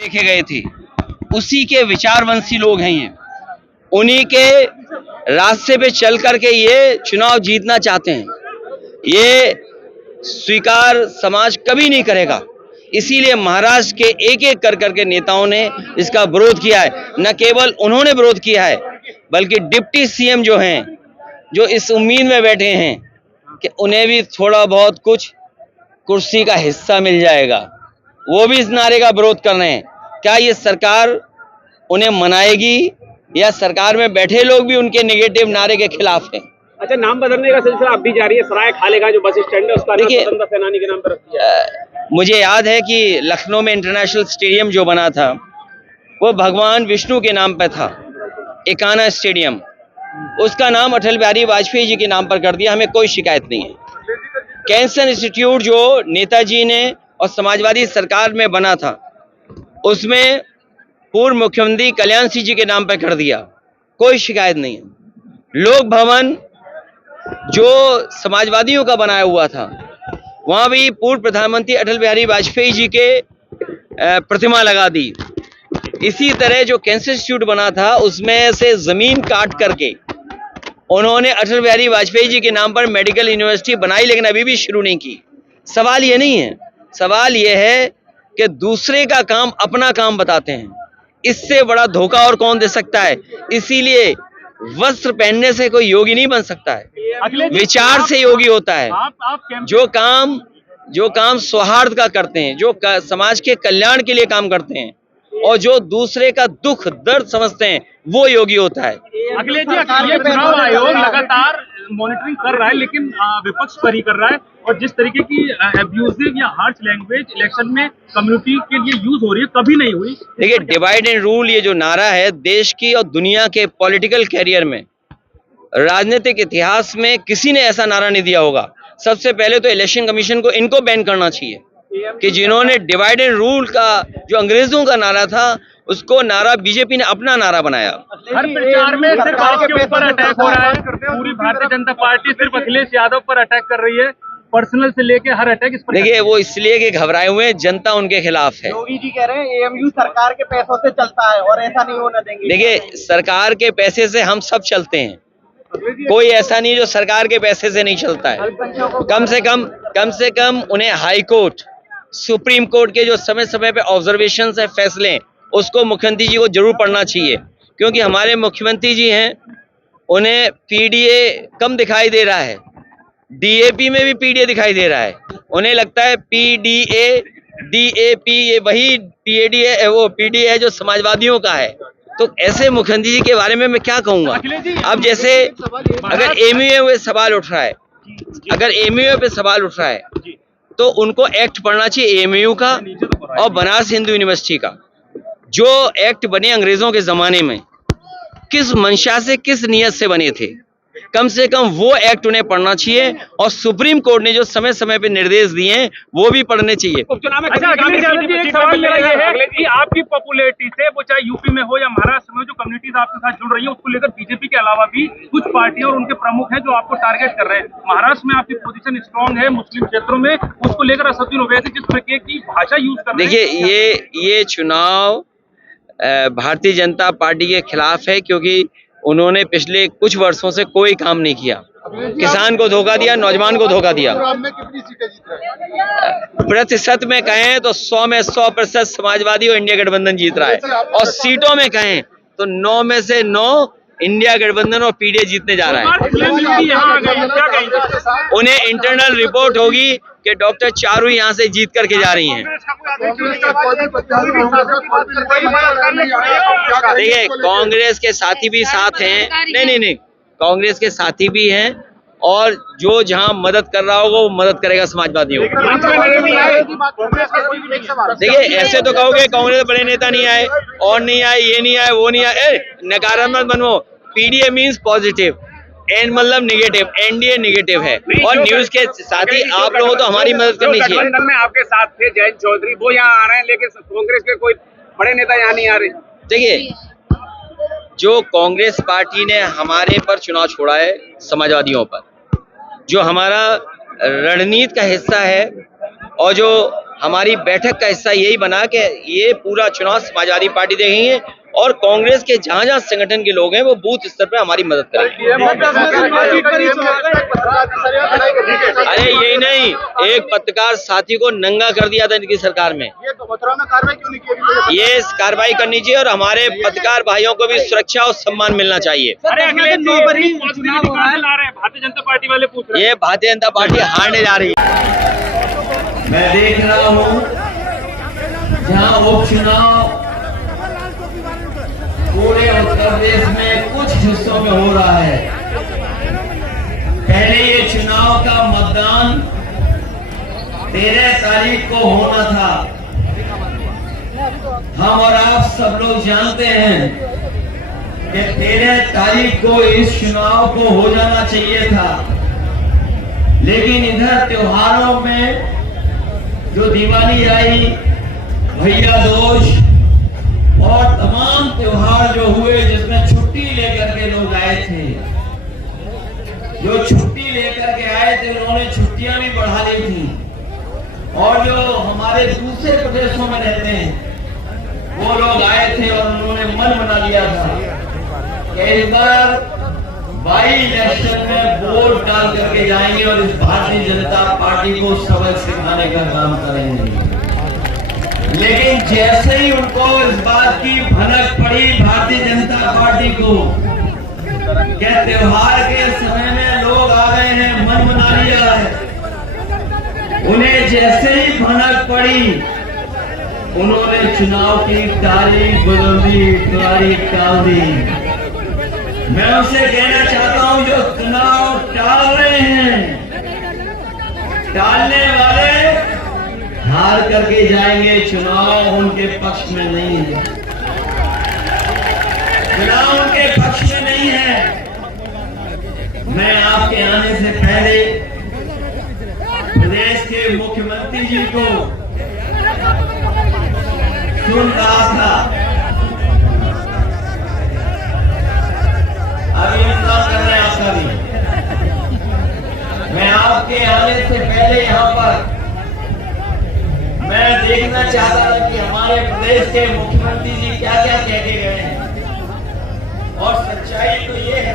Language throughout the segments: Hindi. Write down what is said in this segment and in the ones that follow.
देखे गए थे, उसी के विचारवंशी लोग हैं ये, उन्हीं के रास्ते पे चल करके ये चुनाव जीतना चाहते हैं। ये स्वीकार समाज कभी नहीं करेगा। इसीलिए महाराष्ट्र के एक एक कर करके नेताओं ने इसका विरोध किया है। न केवल उन्होंने विरोध किया है, बल्कि डिप्टी सीएम जो हैं, जो इस उम्मीद में बैठे हैं कि उन्हें भी थोड़ा बहुत कुछ कुर्सी का हिस्सा मिल जाएगा, वो भी इस नारे का विरोध कर रहे हैं। क्या ये सरकार उन्हें मनाएगी या सरकार में बैठे लोग भी उनके नेगेटिव नारे के खिलाफ हैं? अच्छा, नाम बदलने का सिलसिला अब भी जारी है। सराय खालेगा जो बस स्टैंड है उसका नाम स्वतंत्रता सेनानी के नाम पर रख दिया। मुझे याद है कि लखनऊ में इंटरनेशनल स्टेडियम जो बना था वो भगवान विष्णु के नाम पर था, एकाना स्टेडियम, उसका नाम अटल बिहारी वाजपेयी जी के नाम पर कर दिया। हमें कोई शिकायत नहीं है। कैंसर इंस्टीट्यूट जो नेताजी ने और समाजवादी सरकार में बना था, उसमें पूर्व मुख्यमंत्री कल्याण सिंह जी के नाम पर कर दिया, कोई शिकायत नहीं है। लोक भवन जो समाजवादियों का बनाया हुआ था, वहां भी पूर्व प्रधानमंत्री अटल बिहारी वाजपेयी जी के प्रतिमा लगा दी। इसी तरह जो कैंसर इंस्टीट्यूट बना था, उसमें से जमीन काट करके उन्होंने अटल बिहारी वाजपेयी जी के नाम पर मेडिकल यूनिवर्सिटी बनाई, लेकिन अभी भी शुरू नहीं की। सवाल ये नहीं है, सवाल ये है कि दूसरे का काम अपना काम बताते हैं। इससे बड़ा धोखा और कौन दे सकता है? इसीलिए वस्त्र पहनने से कोई योगी नहीं बन सकता है, विचार से योगी होता है। जो काम सौहार्द का करते हैं, जो समाज के कल्याण के लिए काम करते हैं और जो दूसरे का दुख दर्द समझते हैं, वो योगी होता है। अखिलेश जी, ये चुनाव आयोग लगातार मॉनिटरिंग कर रहा है, लेकिन विपक्ष पर ही कर रहा है। और जिस तरीके की अब्यूजिव या हार्श लैंग्वेज इलेक्शन में कम्युनिटी के लिए यूज हो रही है, कभी नहीं हुई। देखिए, डिवाइड एंड रूल ये जो नारा है, देश की और दुनिया के पॉलिटिकल कैरियर में, राजनीतिक इतिहास में किसी ने ऐसा नारा नहीं दिया होगा। सबसे पहले तो इलेक्शन कमीशन को इनको बैन करना चाहिए कि जिन्होंने डिवाइड एंड रूल का जो अंग्रेजों का नारा था, उसको नारा बीजेपी ने अपना नारा बनाया। हर प्रचार में सिर्फ आपके ऊपर अटैक हो रहा है। पूरी भारतीय जनता पार्टी सिर्फ अखिलेश यादव पर अटैक कर रही है, पर्सनल से लेके हर अटैक इस पर। देखिए, वो इसलिए कि घबराए हुए हैं, जनता उनके खिलाफ है। योगी जी कह रहे हैं एएमयू सरकार के पैसों से चलता है और ऐसा नहीं होने देंगे। देखिए, सरकार के पैसे से हम सब चलते हैं, कोई ऐसा नहीं जो सरकार के पैसे से नहीं चलता है। कम से कम उन्हें हाई कोर्ट, सुप्रीम कोर्ट के जो समय समय पे ऑब्जर्वेशन है, फैसले, उसको मुख्यमंत्री जी को जरूर पढ़ना चाहिए। क्योंकि हमारे मुख्यमंत्री जी हैं, उन्हें पीडीए कम दिखाई दे रहा है, डीएपी में भी पीडीए दिखाई दे रहा है। उन्हें लगता है पीडीए डीएपी ये वही पीडीए है, वो पीडीए है जो समाजवादियों का है। तो ऐसे मुख्यमंत्री जी के बारे में मैं क्या कहूंगा? अब जैसे अगर एमयूए पे सवाल उठ रहा है, तो उनको एक्ट पढ़ना चाहिए एमयू का और बनारस हिंदू यूनिवर्सिटी का। जो एक्ट बने अंग्रेजों के जमाने में, किस मंशा से, किस नियत से बने थे, कम से कम वो एक्ट उन्हें पढ़ना चाहिए। और सुप्रीम कोर्ट ने जो समय समय पे निर्देश दिए हैं, वो भी पढ़ने चाहिए। आपकी पॉपुलैरिटी से, वो चाहे यूपी में हो या महाराष्ट्र में, जो कम्युनिटीज आपके साथ जुड़ रही है, उसको लेकर बीजेपी के अलावा भी कुछ पार्टियां और उनके प्रमुख हैं जो आपको टारगेट कर रहे हैं। महाराष्ट्र में आपकी पोजीशन स्ट्रांग है, मुस्लिम क्षेत्रों में, उसको लेकर असदुद्दीन ओवैसी जिस तरीके की भाषा यूज कर रहे हैं। देखिए, ये चुनाव भारतीय जनता पार्टी के खिलाफ है, क्योंकि उन्होंने पिछले कुछ वर्षों से कोई काम नहीं किया। किसान को धोखा दिया, नौजवान को धोखा दिया। प्रतिशत में कहें तो 100 में 100% समाजवादी और इंडिया गठबंधन जीत रहा है, और सीटों में कहें तो 9 में से 9 इंडिया गठबंधन और पीडीए जीतने जा रहा है। उन्हें इंटरनल रिपोर्ट होगी कि डॉक्टर चारू यहाँ से जीत करके जा रही हैं। देखिए, कांग्रेस के साथी भी साथ हैं, नहीं, कांग्रेस के साथी भी हैं, और जो जहां मदद कर रहा होगा वो मदद करेगा समाजवादियों को। देखिए, ऐसे तो कहोगे कांग्रेस बड़े नेता नहीं आए, और नहीं आए, ये नहीं आए, वो नहीं आए, नकारात्मक बनो। पीडीए मीन्स पॉजिटिव, एन मतलब नेगेटिव, एनडीए नेगेटिव है। और न्यूज के साथ ही आप लोगों तो हमारी मदद करनी चाहिए। में आपके साथ थे जयंत चौधरी, वो यहाँ आ रहे हैं, लेकिन कांग्रेस के कोई बड़े नेता यहाँ नहीं आ रहे। देखिए, जो कांग्रेस पार्टी ने हमारे पर चुनाव छोड़ा है, समाजवादियों पर, जो हमारा रणनीति का हिस्सा है और जो हमारी बैठक का हिस्सा यही बना कि ये पूरा चुनाव समाजवादी पार्टी देखेंगे और कांग्रेस के जहां जहां संगठन के लोग हैं वो बूथ स्तर पे हमारी मदद करेंगे। अरे यही नहीं, एक पत्रकार साथी को नंगा कर दिया था इनकी सरकार में। ये कार्रवाई करनी चाहिए और हमारे पत्रकार भाइयों को भी सुरक्षा और सम्मान मिलना चाहिए। अरे अगले चुनाव आ रहे हैं, भारतीय जनता पार्टी वाले पूछ रहे हैं। ये भारतीय जनता पार्टी हारने जा रही है। मैं देख रहा हूं जहां उपचुनाव पूरे उत्तर प्रदेश में कुछ हिस्सों में हो रहा है। पहले ये चुनाव का मतदान 13 तारीख को होना था। हम और आप सब लोग जानते हैं कि 13 तारीख को इस चुनाव को हो जाना चाहिए था, लेकिन इधर त्योहारों में जो दिवाली आई, भैया दूज और तमाम त्योहार जो हुए जिसमें छुट्टी लेकर के लोग आए थे, जो छुट्टी लेकर के आए थे उन्होंने छुट्टियां भी बढ़ा दी थी। और जो हमारे दूसरे प्रदेशों में रहते हैं वो लोग आए थे और उन्होंने मन बना लिया था कि इस बार बाई इलेक्शन में वोट डाल करके जाएंगे और इस भारतीय जनता पार्टी को सबक सिखाने का काम करेंगे। लेकिन जैसे ही उनको इस बात की भनक पड़ी भारतीय जनता पार्टी को कि त्योहार के समय में लोग आ गए हैं, मन बना लिया है, उन्हें जैसे ही भनक पड़ी उन्होंने चुनाव की तारीख बदल दी, तारीख टाल दी। मैं उनसे कहना चाहता हूं जो चुनाव टाल रहे हैं, टालने वाले हार करके जाएंगे। चुनाव उनके पक्ष में नहीं है, चुनाव उनके पक्ष में नहीं है। मैं आपके आने से पहले प्रदेश के मुख्यमंत्री जी को सुन रहा था, अभी इंतजार कर रहे हैं आपका भी। मैं आपके आने से पहले यहाँ पर मैं देखना चाहता था कि हमारे प्रदेश के मुख्यमंत्री जी क्या क्या कह के गए हैं, और सच्चाई तो ये है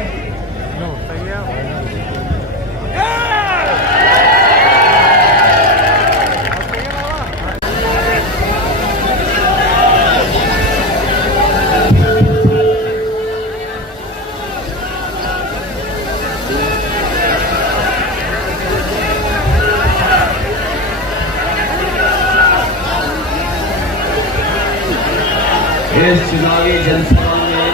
इस चुनावी जनसभा में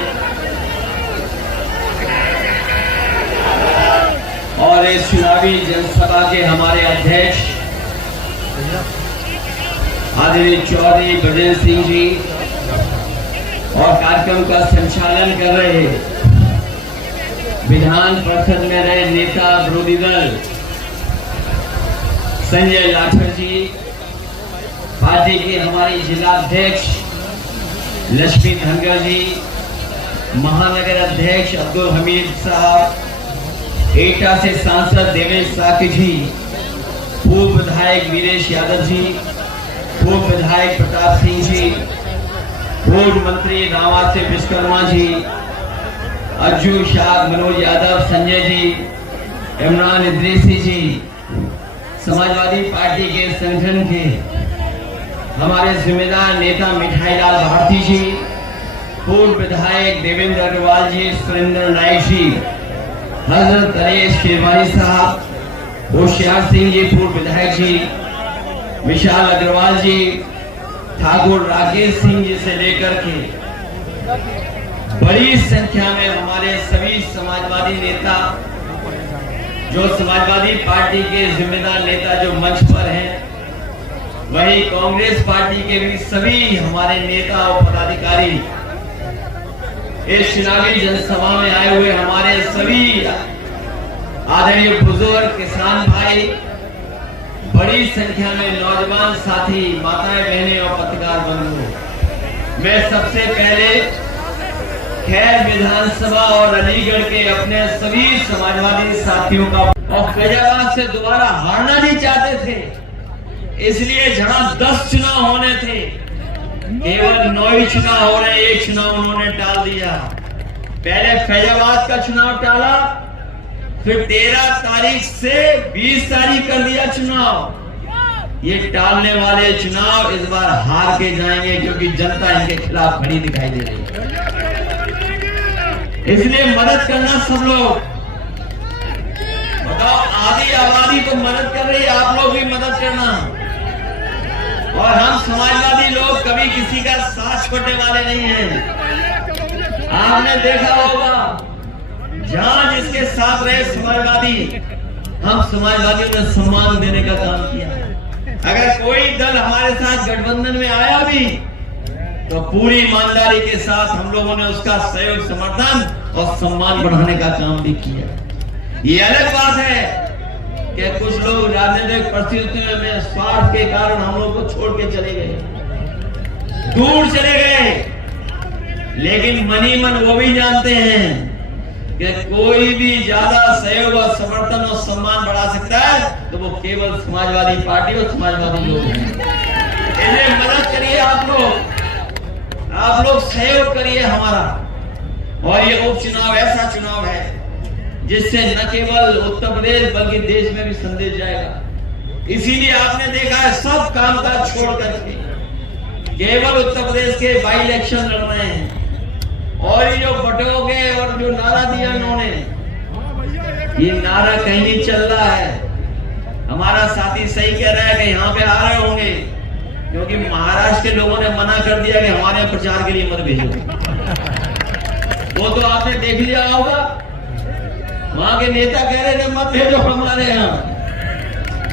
और इस चुनावी जनसभा के हमारे अध्यक्ष आदरणीय चौधरी ब्रजेश सिंह जी और कार्यक्रम का संचालन कर रहे विधान परिषद में रहे नेता विरोधी दल संजय लाठर जी, पार्टी के हमारी जिला अध्यक्ष लक्ष्मी धनगर जी, महानगर अध्यक्ष अब्दुल हमीद साहब, एटा से सांसद देवेश साकी जी, पूर्व विधायक वीरेश यादव जी, पूर्व विधायक प्रताप सिंह जी, पूर्व मंत्री रामासे विश्वकर्मा जी, अर्जुन शाह, मनोज यादव, संजय जी, इमरान इद्रीसी जी, समाजवादी पार्टी के संगठन के हमारे जिम्मेदार नेता मिठाई लाल भारती जी, पूर्व विधायक देवेंद्र अग्रवाल जी, सुरेंद्र नायक जी, हजरत नरेश शेरवानी साहब, होशियार सिंह जी, पूर्व विधायक जी, विशाल अग्रवाल जी, ठाकुर राकेश सिंह जी से लेकर के बड़ी संख्या में हमारे सभी समाजवादी नेता, जो समाजवादी पार्टी के जिम्मेदार नेता जो मंच पर हैं, वही कांग्रेस पार्टी के भी सभी हमारे नेता और पदाधिकारी इस चुनावी जनसभा में आए हुए हमारे सभी आदरणीय बुजुर्ग किसान भाई, बड़ी संख्या में नौजवान साथी, माताएं बहनें और पत्रकार बंधु, मैं सबसे पहले खैर विधानसभा और अलीगढ़ के अपने सभी समाजवादी साथियों का और फैजाबाद से दोबारा हारना नहीं चाहते थे, इसलिए जहां 10 चुनाव होने थे केवल 9 ही चुनाव हो रहे, एक चुनाव उन्होंने टाल दिया। पहले फैजाबाद का चुनाव टाला, फिर 13 तारीख से 20 तारीख कर दिया चुनाव। ये टालने वाले चुनाव इस बार हार के जाएंगे क्योंकि जनता इनके खिलाफ खड़ी दिखाई दे रही है। इसलिए मदद करना सब लोग, बताओ आधी आबादी तो मदद कर रही है, आप लोग भी मदद करना। और हम समाजवादी लोग कभी किसी का साथ छोड़ने वाले नहीं हैं। आपने देखा होगा जहां जिसके साथ रहे समाजवादी, हम समाजवादियों ने सम्मान देने का काम किया। अगर कोई दल हमारे साथ गठबंधन में आया भी तो पूरी ईमानदारी के साथ हम लोगों ने उसका सहयोग, समर्थन और सम्मान बढ़ाने का काम भी किया। ये अलग बात है कि कुछ लोग राजनीतिक परिस्थितियों में स्वार्थ के कारण हम लोग को छोड़ के चले गए, दूर चले गए। लेकिन मनी मन वो भी जानते हैं कि कोई भी ज्यादा सहयोग और समर्थन और सम्मान बढ़ा सकता है तो वो केवल समाजवादी पार्टी और समाजवादी लोग हैं। इन्हें मदद करिए, आप लोग सहयोग करिए हमारा। और ये उपचुनाव ऐसा चुनाव है जिससे न केवल उत्तर प्रदेश बल्कि देश में भी संदेश जाएगा। इसीलिए आपने देखा है सब काम काज छोड़ करके केवल उत्तर प्रदेश के बाई इलेक्शन लड़ रहे हैं। और ये जो बटोगे और जो नारा दिया इन्होंने, ये नारा कहीं नहीं चल रहा है। हमारा साथी सही कह रहा है कि यहाँ पे आ रहे होंगे क्योंकि महाराष्ट्र के लोगों ने मना कर दिया कि हमारे प्रचार के लिए मत भेजो। वो तो आपने देख लिया होगा, वहां के नेता कह रहे थे मत भेजो हमारे यहाँ,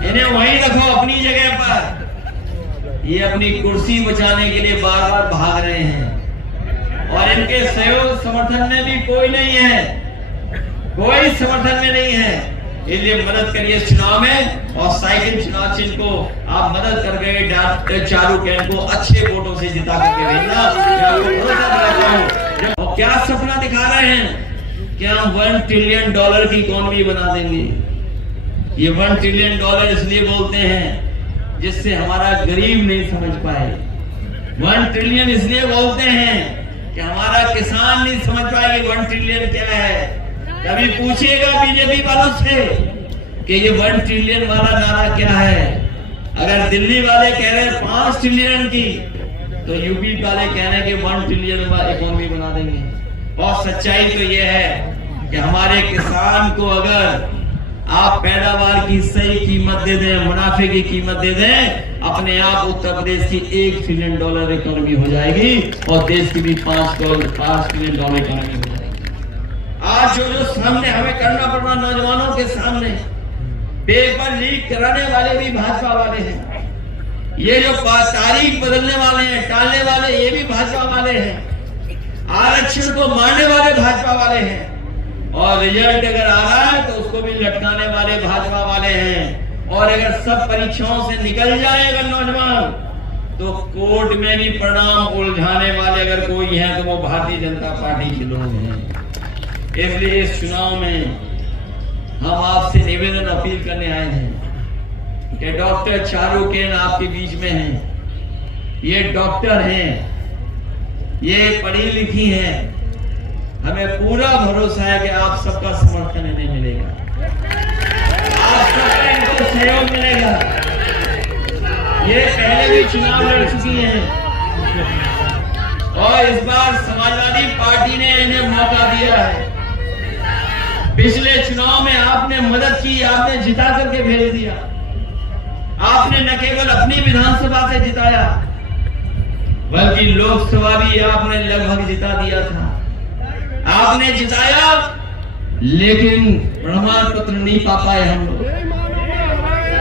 इन्हें वहीं रखो अपनी जगह पर। ये अपनी कुर्सी बचाने के लिए बार बार भाग रहे हैं और इनके सहयोग समर्थन में भी कोई नहीं है, कोई समर्थन में नहीं है। इसलिए मदद करिए इस चुनाव में और साइकिल चुनाव चिन्ह को आप मदद करके डॉक्टर चारू कैन को अच्छे वोटों से जिता करके भेजना। और क्या सपना दिखा रहे हैं कि हम $1 ट्रिलियन की इकोनॉमी बना देंगे। ये $1 ट्रिलियन इसलिए बोलते हैं जिससे हमारा गरीब नहीं समझ पाए। 1 ट्रिलियन इसलिए बोलते हैं कि हमारा किसान नहीं समझ पाए कि 1 ट्रिलियन क्या है। कभी पूछिएगा बीजेपी वालों से कि ये 1 ट्रिलियन वाला नारा क्या है। अगर दिल्ली वाले कह रहे हैं 5 ट्रिलियन की, तो यूपी वाले कह रहे हैं कि 1 ट्रिलियन इकोनॉमी बना देंगे। और सच्चाई तो ये है कि हमारे किसान को अगर आप पैदावार की सही कीमत दे दें, मुनाफे की कीमत दे दें, अपने आप उत्तर प्रदेश की $1 ट्रिलियन इकोनॉमी हो जाएगी और देश की भी $5 ट्रिलियन इकोनॉमी हो जाएगी। आज जो सामने हमें करना पड़ रहा नौजवानों के सामने, पेपर लीक कराने वाले भी भाजपा वाले हैं। ये जो तारीख बदलने वाले हैं, टालने वाले, ये भी भाजपा वाले हैं। आरक्षण को मारने वाले भाजपा वाले हैं। और रिजल्ट अगर आ रहा है तो उसको भी लटकाने वाले भाजपा वाले हैं। और अगर सब परीक्षाओं से निकल जाएगा नौजवान तो कोर्ट में भी परिणाम उलझाने वाले अगर कोई है तो वो भारतीय जनता पार्टी के लोग हैं। इसलिए इस चुनाव में हम आपसे निवेदन अपील करने आए हैं कि डॉक्टर चारू कैन आपके बीच में हैं। ये डॉक्टर हैं, ये पढ़ी लिखी हैं। हमें पूरा भरोसा है कि आप सबका समर्थन इन्हें मिलेगा, आप सबका इनको सहयोग मिलेगा। ये पहले भी चुनाव लड़ चुकी हैं और इस बार समाजवादी पार्टी ने इन्हें मौका दिया है। पिछले चुनाव में आपने मदद की, आपने जिता करके भेज दिया। आपने न केवल अपनी विधानसभा से जिताया बल्कि लोकसभा भी आपने लगभग जिता दिया था। आपने जिताया लेकिन प्रमाण पत्र नहीं पा पाए हम लोग,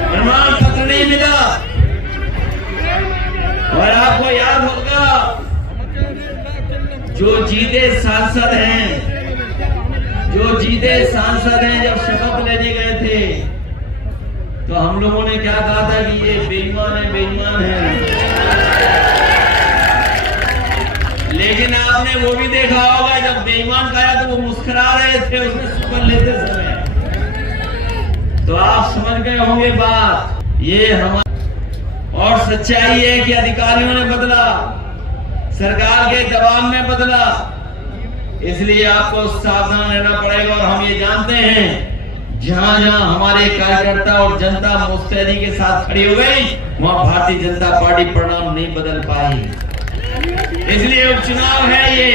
प्रमाण पत्र नहीं मिला। और आपको याद होगा जो जीते सांसद हैं, जब शपथ लेने गए थे तो हम लोगों ने क्या कहा था कि ये बेईमान है। लेकिन आपने वो भी देखा होगा जब बेईमान कहा तो वो मुस्कुरा रहे थे उसमें शपथ लेते समय। तो आप समझ गए होंगे बात। ये हमारा और सच्चाई है कि अधिकारियों ने बदला, सरकार के दबाव में बदला, इसलिए आपको सावधान रहना पड़ेगा। और हम ये जानते हैं जहां जहां हमारे कार्यकर्ता और जनता मुस्तैदी के साथ खड़ी हो गई, वहां भारतीय जनता पार्टी परिणाम नहीं बदल पाई। इसलिए उपचुनाव है ये,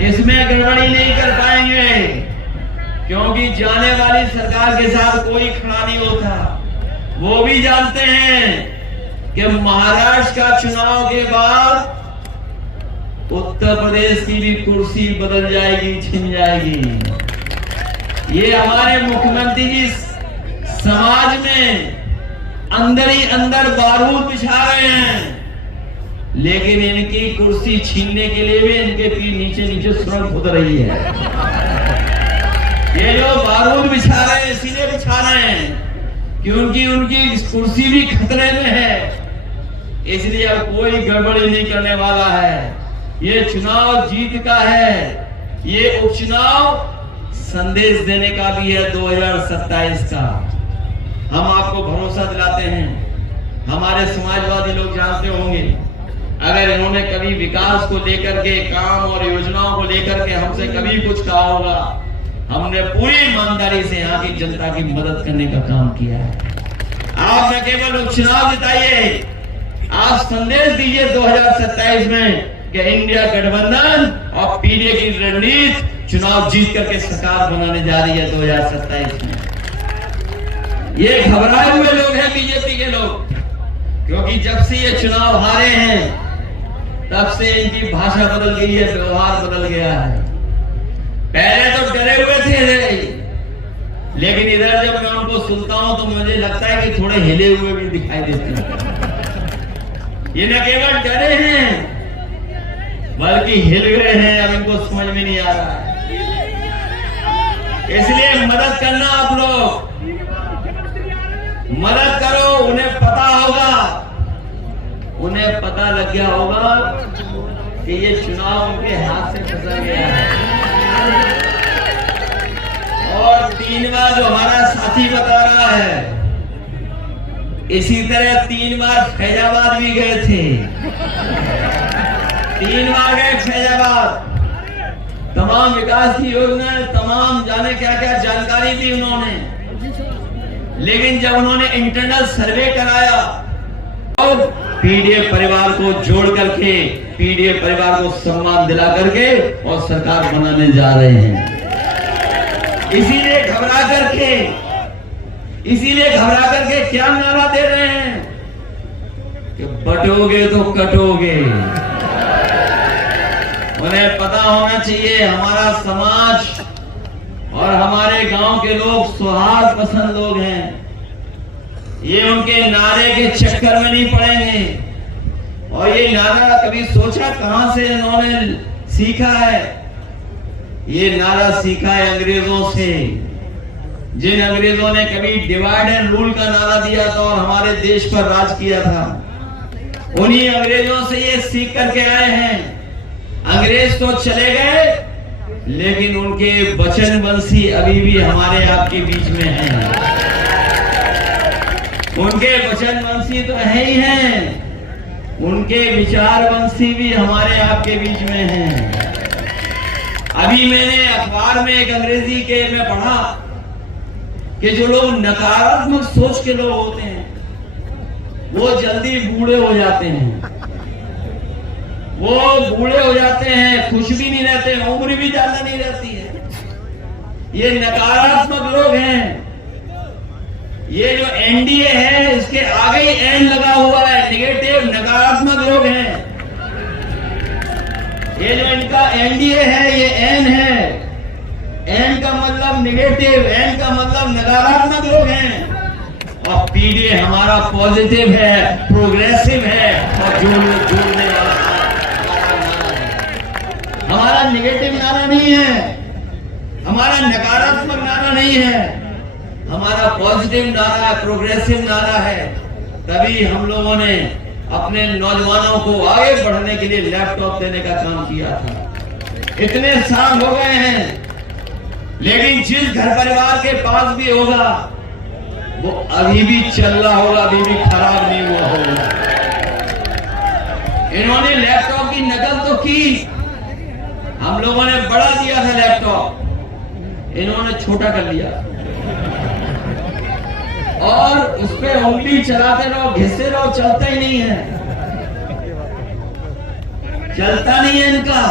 इसमें गड़बड़ी नहीं कर पाएंगे, क्योंकि जाने वाली सरकार के साथ कोई खड़ा नहीं होता। वो भी जानते हैं कि महाराष्ट्र का चुनाव के बाद उत्तर प्रदेश की भी कुर्सी बदल जाएगी, छिन जाएगी। ये हमारे मुख्यमंत्री जी समाज में अंदर ही अंदर बारूद बिछा रहे हैं, लेकिन इनकी कुर्सी छीनने के लिए भी इनके नीचे नीचे सुरंग खुद रही है। ये जो बारूद बिछा रहे हैं इसीलिए बिछा रहे हैं क्योंकि उनकी कुर्सी भी खतरे में है, इसलिए अब कोई गड़बड़ी नहीं करने वाला है। ये चुनाव जीत का है, ये उपचुनाव संदेश देने का भी है 2027 का। हम आपको भरोसा दिलाते हैं, हमारे समाजवादी लोग जानते होंगे, अगर इन्होंने कभी विकास को लेकर के, काम और योजनाओं को लेकर के हमसे कभी कुछ कहा होगा, हमने पूरी ईमानदारी से यहाँ की जनता की मदद करने का काम किया है। आप न केवल उपचुनाव जिताइए, आप संदेश दीजिए 2027 में कि इंडिया गठबंधन और पीडीए की रणनीति चुनाव जीत करके सरकार बनाने जा रही है 2027 में। ये घबराए हुए लोग हैं बीजेपी के लोग, क्योंकि जब से ये चुनाव हारे हैं तब से इनकी भाषा बदल गई है, व्यवहार बदल गया है। पहले तो डरे हुए थे, लेकिन इधर जब मैं उनको सुनता हूं तो मुझे लगता है कि थोड़े हिले हुए भी दिखाई देते हैं। ये न केवल डरे हैं बल्कि हिल गए हैं, अब इनको समझ में नहीं आ रहा है। इसलिए मदद करना, आप लोग मदद करो। उन्हें पता होगा, उन्हें पता लग गया होगा कि ये चुनाव उनके हाथ से फिसल गया है। और 3 बार जो हमारा साथी बता रहा है, इसी तरह 3 बार फैजाबाद भी गए थे, 3 बार गए फैजाबाद। तमाम विकास की योजना, तमाम जाने क्या क्या जानकारी दी उन्होंने, लेकिन जब उन्होंने इंटरनल सर्वे कराया तो पीडीए परिवार को जोड़ करके, पीडीए परिवार को सम्मान दिला करके और सरकार बनाने जा रहे हैं। इसीलिए घबरा करके क्या नारा दे रहे हैं कि बटोगे तो कटोगे। उन्हें पता होना चाहिए हमारा समाज और हमारे गांव के लोग सौहार्द पसंद लोग हैं। ये उनके नारे के चक्कर में नहीं पड़ेंगे। और ये नारा कभी सोचा कहां से इन्होंने सीखा है? ये नारा सीखा है अंग्रेजों से, जिन अंग्रेजों ने कभी डिवाइड एंड रूल का नारा दिया था और हमारे देश पर राज किया था। उन्हीं अंग्रेजों से ये सीख करके आए हैं। अंग्रेज तो चले गए, लेकिन उनके वचन वंशी अभी भी हमारे आपके बीच में हैं। उनके वचन वंशी तो है ही हैं, उनके विचार वंशी भी हमारे आपके बीच में हैं। अभी मैंने अखबार में एक अंग्रेजी के में पढ़ा कि जो लोग नकारात्मक सोच के लोग होते हैं वो जल्दी बूढ़े हो जाते हैं। वो बूढ़े हो जाते हैं, खुश भी नहीं रहते, उम्र भी ज्यादा नहीं रहती है। ये नकारात्मक लोग हैं। ये जो एनडीए है इसके आगे ही एन लगा हुआ है, नेगेटिव नकारात्मक लोग हैं। ये जो इनका एनडीए है ये एन है, एन का मतलब नेगेटिव, एन का मतलब नकारात्मक लोग हैं। और पीडीए हमारा पॉजिटिव है, प्रोग्रेसिव है और जोड़ने वाला हमारा नेगेटिव नारा नहीं है, हमारा नकारात्मक नारा नहीं है, हमारा पॉजिटिव नारा है, प्रोग्रेसिव नारा है। तभी हम लोगों ने अपने नौजवानों को आगे बढ़ने के लिए लैपटॉप देने का काम किया था। इतने साल हो गए हैं, लेकिन जिस घर परिवार के पास भी होगा वो अभी भी चल रहा होगा, अभी भी खराब नहीं हुआ होगा। इन्होंने लैपटॉप की नकल तो की, हम लोगों ने बड़ा दिया था लैपटॉप, इन्होंने छोटा कर लिया और उस पर उंगली चलाते रहो, घिसे रहो, चलता ही नहीं है, चलता नहीं है इनका।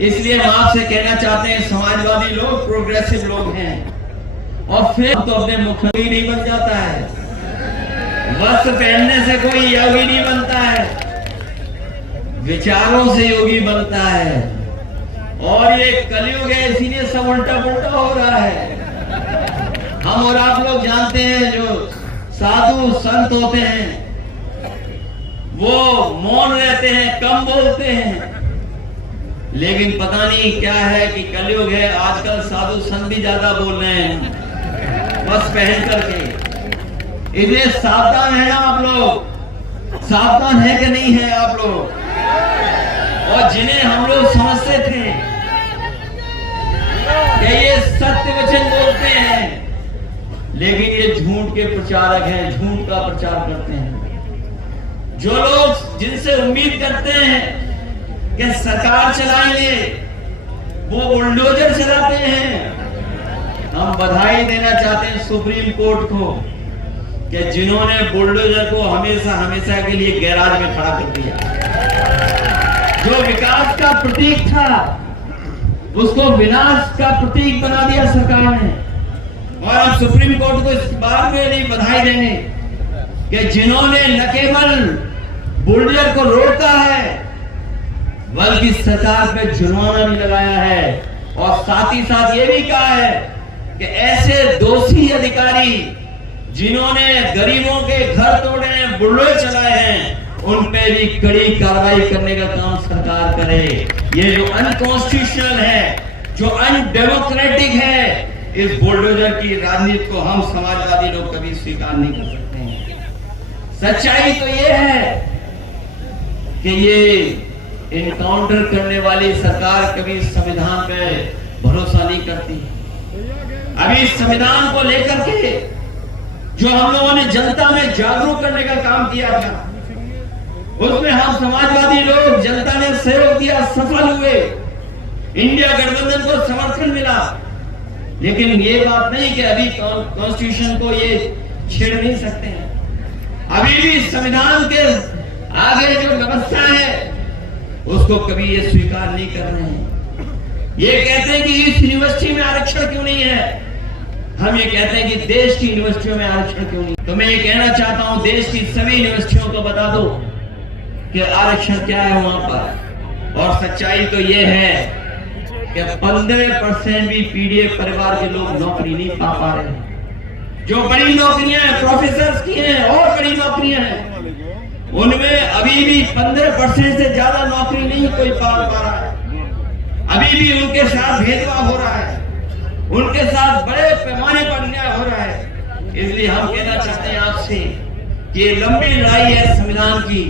इसलिए हम आपसे कहना चाहते हैं, समाजवादी लोग प्रोग्रेसिव लोग हैं, और फिर तो अपने मुख्यमंत्री नहीं बन जाता है, वस्त्र पहनने से कोई योगी नहीं बनता है, विचारों से योगी बनता है। और ये कलयुग है, इसीलिए सब उल्टा पुल्टा हो रहा है। हम और आप लोग जानते हैं, जो साधु संत होते हैं वो मौन रहते हैं, कम बोलते हैं, लेकिन पता नहीं क्या है कि कलयुग है, आजकल साधु संत भी ज्यादा बोल रहे हैं बस पहन करके। इसलिए सावधान है ना आप लोग, सावधान है कि नहीं है आप लोग। और जिन्हें हम लोग समझते थे कि ये सत्य वचन बोलते हैं, लेकिन ये झूठ के प्रचारक हैं, झूठ का प्रचार करते हैं। जो लोग जिनसे उम्मीद करते हैं कि सरकार चलाएंगे, वो बुलडोजर चलाते हैं। हम बधाई देना चाहते हैं सुप्रीम कोर्ट को कि जिन्होंने बुलडोजर को हमेशा हमेशा के लिए गैराज में खड़ा कर दिया। जो विकास का प्रतीक था उसको विनाश का प्रतीक बना दिया सरकार ने। और हम सुप्रीम कोर्ट को इस बात में नहीं बधाई देंगे कि जिन्होंने न केवल बुलडोजर को रोका है, बल्कि सरकार पे जुर्माना भी लगाया है, और साथ ही साथ ये भी कहा है कि ऐसे दोषी अधिकारी जिन्होंने गरीबों के घर तोड़े हैं, बुलडोजर चलाए हैं, उन पे भी कड़ी कार्रवाई करने का काम सरकार करे। ये जो अनकॉन्स्टिट्यूशनल है, जो अनडेमोक्रेटिक है, इस बुलडोजर की राजनीति को हम समाजवादी लोग कभी स्वीकार नहीं कर सकते हैं। सच्चाई तो ये है कि ये इनकाउंटर करने वाली सरकार कभी संविधान पे भरोसा नहीं करती। अभी संविधान को लेकर के जो हम लोगों ने जनता में जागरूक करने का काम किया था, उसमें हम समाजवादी लोग, जनता ने सहयोग दिया, सफल हुए, इंडिया गठबंधन को समर्थन मिला। लेकिन ये बात नहीं कि अभी कॉन्स्टिट्यूशन को ये छेड़ नहीं सकते हैं। अभी भी संविधान के आगे जो व्यवस्था है उसको कभी ये स्वीकार नहीं कर रहे हैं। ये कहते हैं कि इस यूनिवर्सिटी में आरक्षण क्यों नहीं है, हम ये कहते हैं कि देश की यूनिवर्सिटियों में आरक्षण क्यों नहीं। तो मैं ये कहना चाहता हूं, देश की सभी यूनिवर्सिटियों को बता दो कि आरक्षण क्या है वहां पर। और सच्चाई तो ये है कि 15% भी पीडीएफ परिवार के लोग नौकरी नहीं पा रहे। जो बड़ी नौकरियां हैं, प्रोफेसर की हैं और बड़ी नौकरियां हैं, उनमें अभी भी 15% से ज्यादा नौकरी नहीं कोई पा रहा है। अभी भी उनके साथ भेदभाव हो रहा है, उनके साथ बड़े पैमाने पर अन्याय हो रहा है। इसलिए हम कहना चाहते हैं आपसे कि ये लंबी लड़ाई है संविधान की।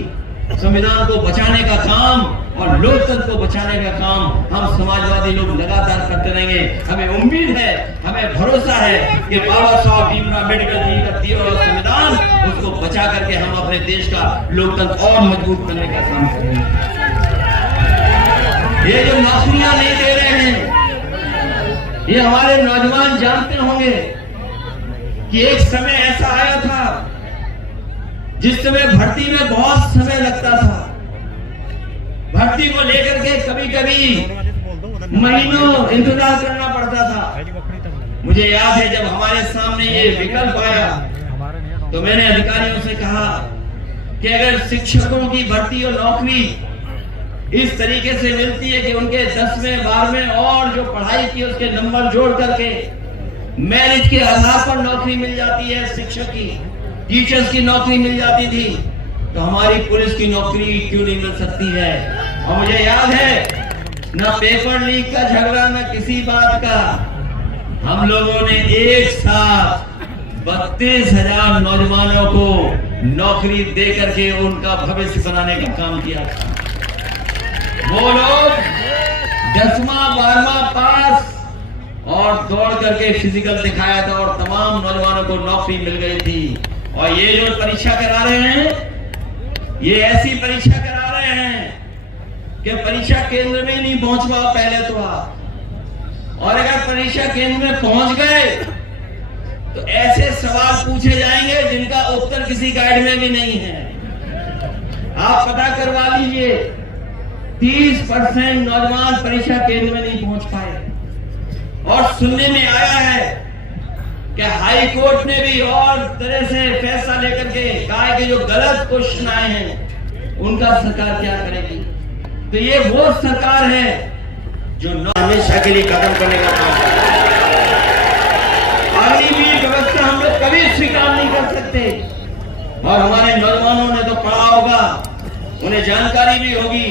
संविधान को बचाने का काम और लोकतंत्र को बचाने का काम हम समाजवादी लोग लगातार करते रहेंगे। हमें उम्मीद है, हमें भरोसा है कि बाबा साहब भीमराव अम्बेडकर जी का दिया हुआ संविधान, उसको बचा करके हम अपने देश का लोकतंत्र और मजबूत करने का काम करेंगे। ये जो नौकरियां नहीं दे रहे हैं, ये हमारे नौजवान जानते होंगे कि एक समय ऐसा आया था जिस समय भर्ती में बहुत समय लगता था। भर्ती को लेकर के कभी कभी महीनों इंतजार करना पड़ता था। मुझे याद है जब हमारे सामने ये विकल्प आया तो मैंने अधिकारियों से कहा कि अगर शिक्षकों की भर्ती और नौकरी इस तरीके से मिलती है कि उनके 10वें 12वें और जो पढ़ाई की उसके नंबर जोड़ करके मेरिट के आधार पर नौकरी मिल जाती है, शिक्षक की, टीचर्स की नौकरी मिल जाती थी, तो हमारी पुलिस की नौकरी क्यों नहीं मिल सकती है। और मुझे याद है न पेपर लीक का झगड़ा, न किसी बात का, हम लोगों ने एक साथ 32,000 नौजवानों को नौकरी दे करके उनका भविष्य बनाने का काम किया था। वो लोग 10वां 12वां पास और दौड़ करके फिजिकल दिखाया था और तमाम नौजवानों को नौकरी मिल गई थी। और ये जो परीक्षा करा रहे हैं, ये ऐसी परीक्षा करा रहे हैं कि परीक्षा केंद्र में नहीं पहुंच पाओ पहले तो आप, और अगर परीक्षा केंद्र में पहुंच गए तो ऐसे सवाल पूछे जाएंगे जिनका उत्तर किसी गाइड में भी नहीं है। आप पता करवा लीजिए, 30% नौजवान परीक्षा केंद्र में नहीं पहुंच पाए। और सुनने में आया है कि हाई कोर्ट ने भी और तरह से फैसला लेकर के कहा कि जो गलत क्वेश्चन आए हैं उनका सरकार क्या करेगी। तो ये वो सरकार है जो हमेशा के लिए खत्म करने का काम कर रही है। अग्निवीर व्यवस्था हम लोग कभी स्वीकार नहीं कर सकते। और हमारे नौजवानों ने तो पढ़ा होगा, उन्हें जानकारी भी होगी,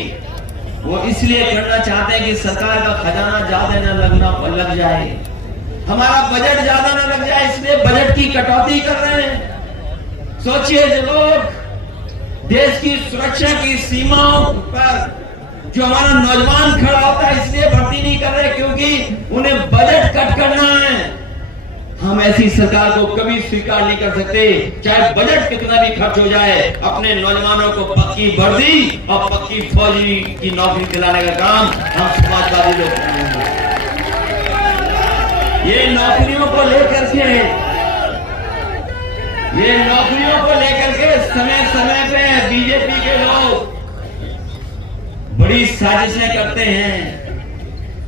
वो इसलिए करना चाहते हैं कि सरकार का खजाना ज्यादा न लग जाए, हमारा बजट ज्यादा न लग जाए, इसलिए बजट की कटौती कर रहे हैं। सोचिए, जो लोग देश की सुरक्षा की सीमाओं पर जो हमारा नौजवान खड़ा होता है इसलिए भर्ती नहीं कर रहे क्योंकि उन्हें बजट कट करना है। हम ऐसी सरकार को कभी स्वीकार नहीं कर सकते, चाहे बजट कितना भी खर्च हो जाए। अपने नौजवानों को पक्की वर्दी और पक्की फौजी की नौकरी दिलाने का काम हम समाजवादी लोग करेंगे। ये नौकरियों को लेकर के समय समय पे बीजेपी के लोग बड़ी साजिशें करते हैं,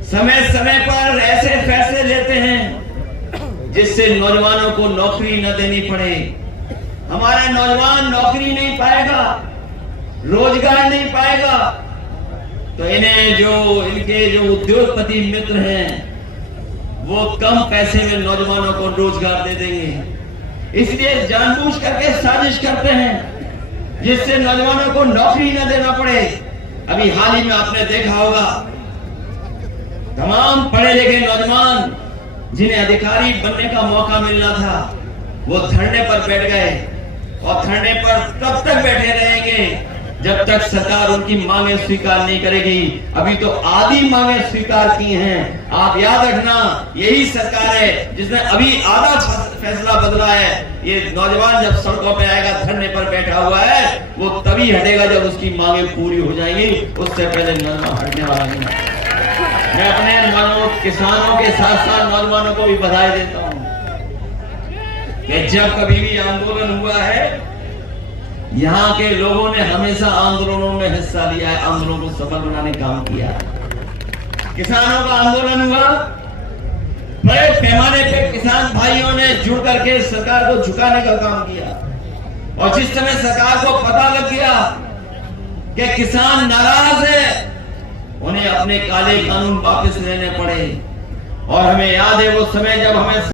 समय समय पर ऐसे फैसले लेते हैं जिससे नौजवानों को नौकरी न देनी पड़े। हमारा नौजवान नौकरी नहीं पाएगा, रोजगार नहीं पाएगा, तो इनके जो उद्योगपति मित्र हैं वो कम पैसे में नौजवानों को रोजगार दे देंगे। इसलिए जानबूझ करके साजिश करते हैं जिससे नौजवानों को नौकरी न देना पड़े। अभी हाल ही में आपने देखा होगा, तमाम पढ़े लिखे नौजवान जिन्हें अधिकारी बनने का मौका मिलना था वो धरने पर बैठ गए, और धरने पर तब तक बैठे रहेंगे जब तक सरकार उनकी मांगे स्वीकार नहीं करेगी। अभी तो आधी मांगे स्वीकार की हैं। आप याद रखना, यही सरकार है जिसने अभी आधा फैसला बदला है। ये नौजवान जब सड़कों पे आएगा, धरने पर बैठा हुआ है, वो तभी हटेगा जब उसकी मांगे पूरी हो जाएंगी, उससे पहले नौजवान हटने वाला नहीं। मैं अपने किसानों के साथ साथ नौजवानों को भी बधाई देता हूं कि जब कभी भी आंदोलन हुआ है, यहाँ के लोगों ने हमेशा आंदोलनों में हिस्सा लिया है, आंदोलनों को सफल बनाने का काम किया। किसानों का आंदोलन हुआ, बड़े पैमाने पे किसान भाइयों ने जुड़ करके सरकार को झुकाने का काम किया। और जिस समय सरकार को पता लग गया कि किसान नाराज है, उन्हें अपने काले कानून वापस लेने पड़े। और हमें याद है वो समय जब हमें